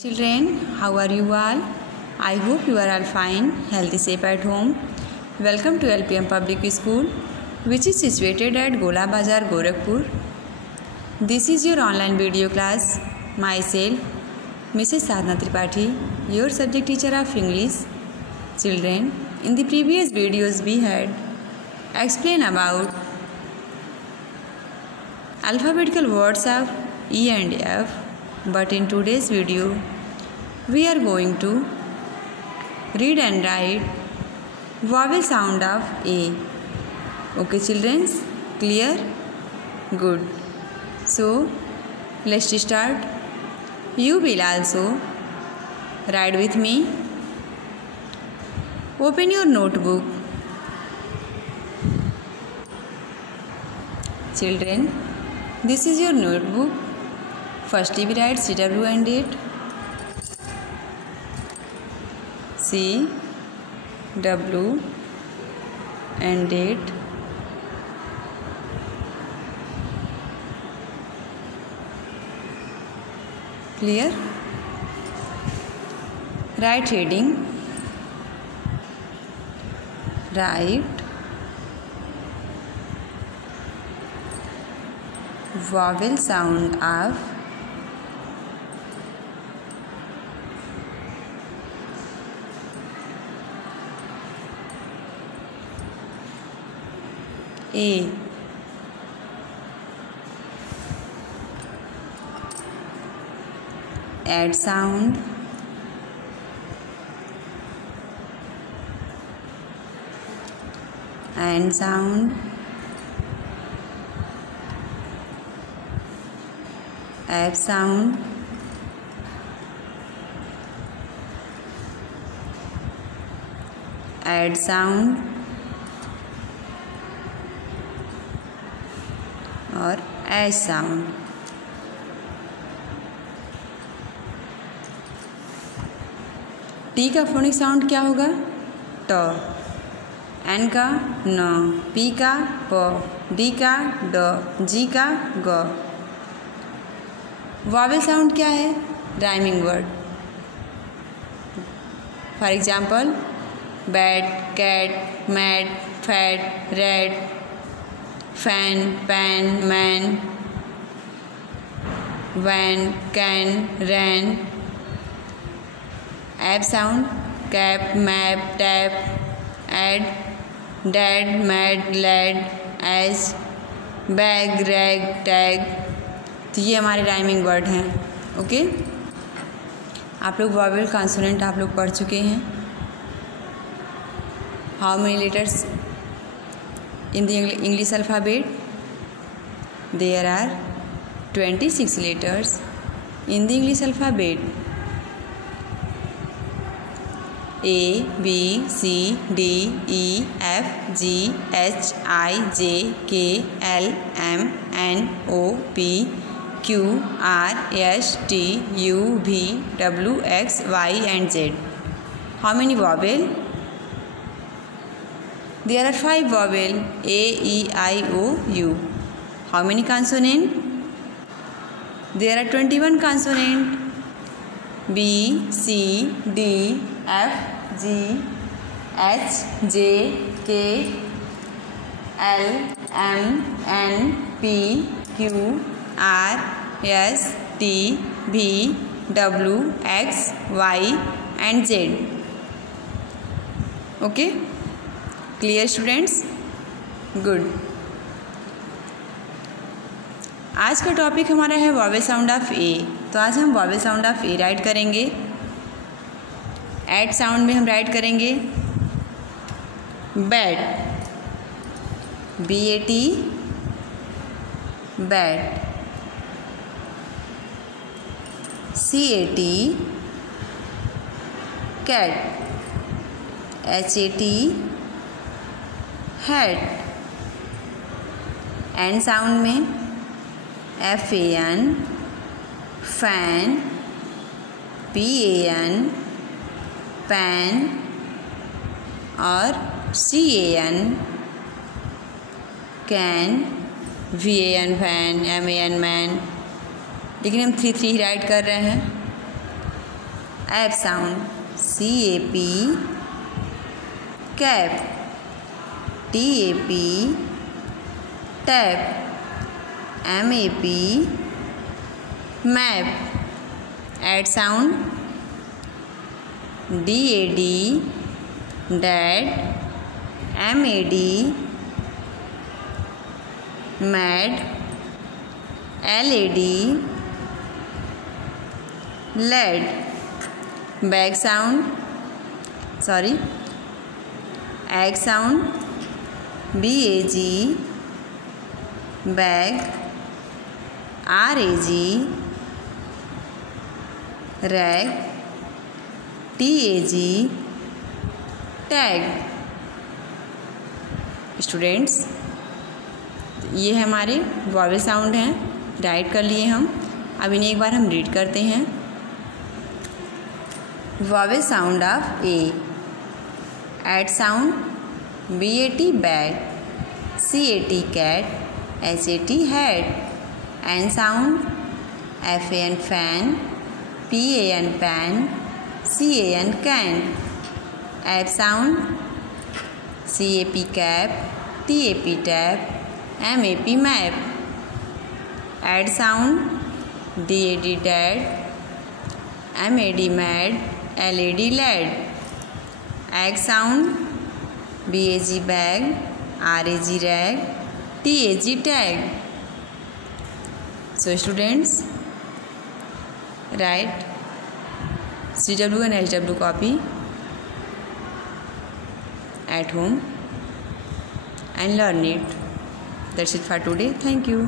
Children, how are you all? I hope you are all fine, healthy, safe at home. Welcome to LPM Public School, which is situated at Gola Bazar, Gorakhpur. This is your online video class. Myself, Mrs. Sadhna Tripathi, your subject teacher of English. Children, in the previous videos we had explained about alphabetical words of E and F. But in today's video, we are going to read and write vowel sound of A. Okay, children? Clear? Good. So, let's start. You will also write with me. Open your notebook. Children, this is your notebook. Firstly, we write CW and date. CW and date. Clear? Write heading. Write vowel sound of A. Add sound. And sound. F sound. Add sound. और H sound. T का phonic sound क्या होगा? ट. N का न. P का प. D का ड. जी का ग. वॉवेल साउंड क्या है? Rhyming word. For example bat, cat, mat, fat, red, fan, pan, man, van, can, ran. Ab sound cap, map, tap, add, dad, mad, lad, as, bag, rag, tag. तो ये हमारे rhyming word हैं. Okay, आप लोग vowel consonant आप लोग पढ़ चुके हैं. How many letters in the English alphabet? There are 26 letters in the English alphabet. A, B, C, D, E, F, G, H, I, J, K, L, M, N, O, P, Q, R, S, T, U, V, W, X, Y and Z. How many vowel? There are 5 vowel A, E, I, O, U. How many consonant? There are 21 consonant B, C, D, F, G, H, J, K, L, M, N, P, Q, R, S, T, V, W, X, Y and Z. Okay? Clear students? Good. आज का topic हमारा है vowel sound of ए. तो आज हम vowel sound of A write करेंगे. Ad sound में हम राइट करेंगे bat, BAT, bat. CAT, cat, HAT, head. An sound में FAN, फैन, PAN, पैन और CAN, can, VAN, fan, MAN, man. लेकिन हम 3 राइट कर रहे हैं. App sound. CAP. Cap. TAP. Tap. MAP. Map. Add sound. DAD. Dad. MAD. Mad. LED. LED. Bag sound. Egg sound. BAG. Bag. RAG. Rag. TAG. Tag. Students, ये हमारे vowel sound हैं, right कर लिए हम। अब इन्हें एक बार हम रीड करते हैं। Vowel sound of A. At sound BAT bat, CAT cat, HAT hat. An sound FAN fan, PAN pan, CAN can. Ap sound CAP cap, TAP tap, MAP map. Ad sound DAD dad, MAD mad, LED lad. Ag sound BAG bag, RAG rag, TAG tag. So students, write CW and HW copy at home and learn it. That's it for today. Thank you.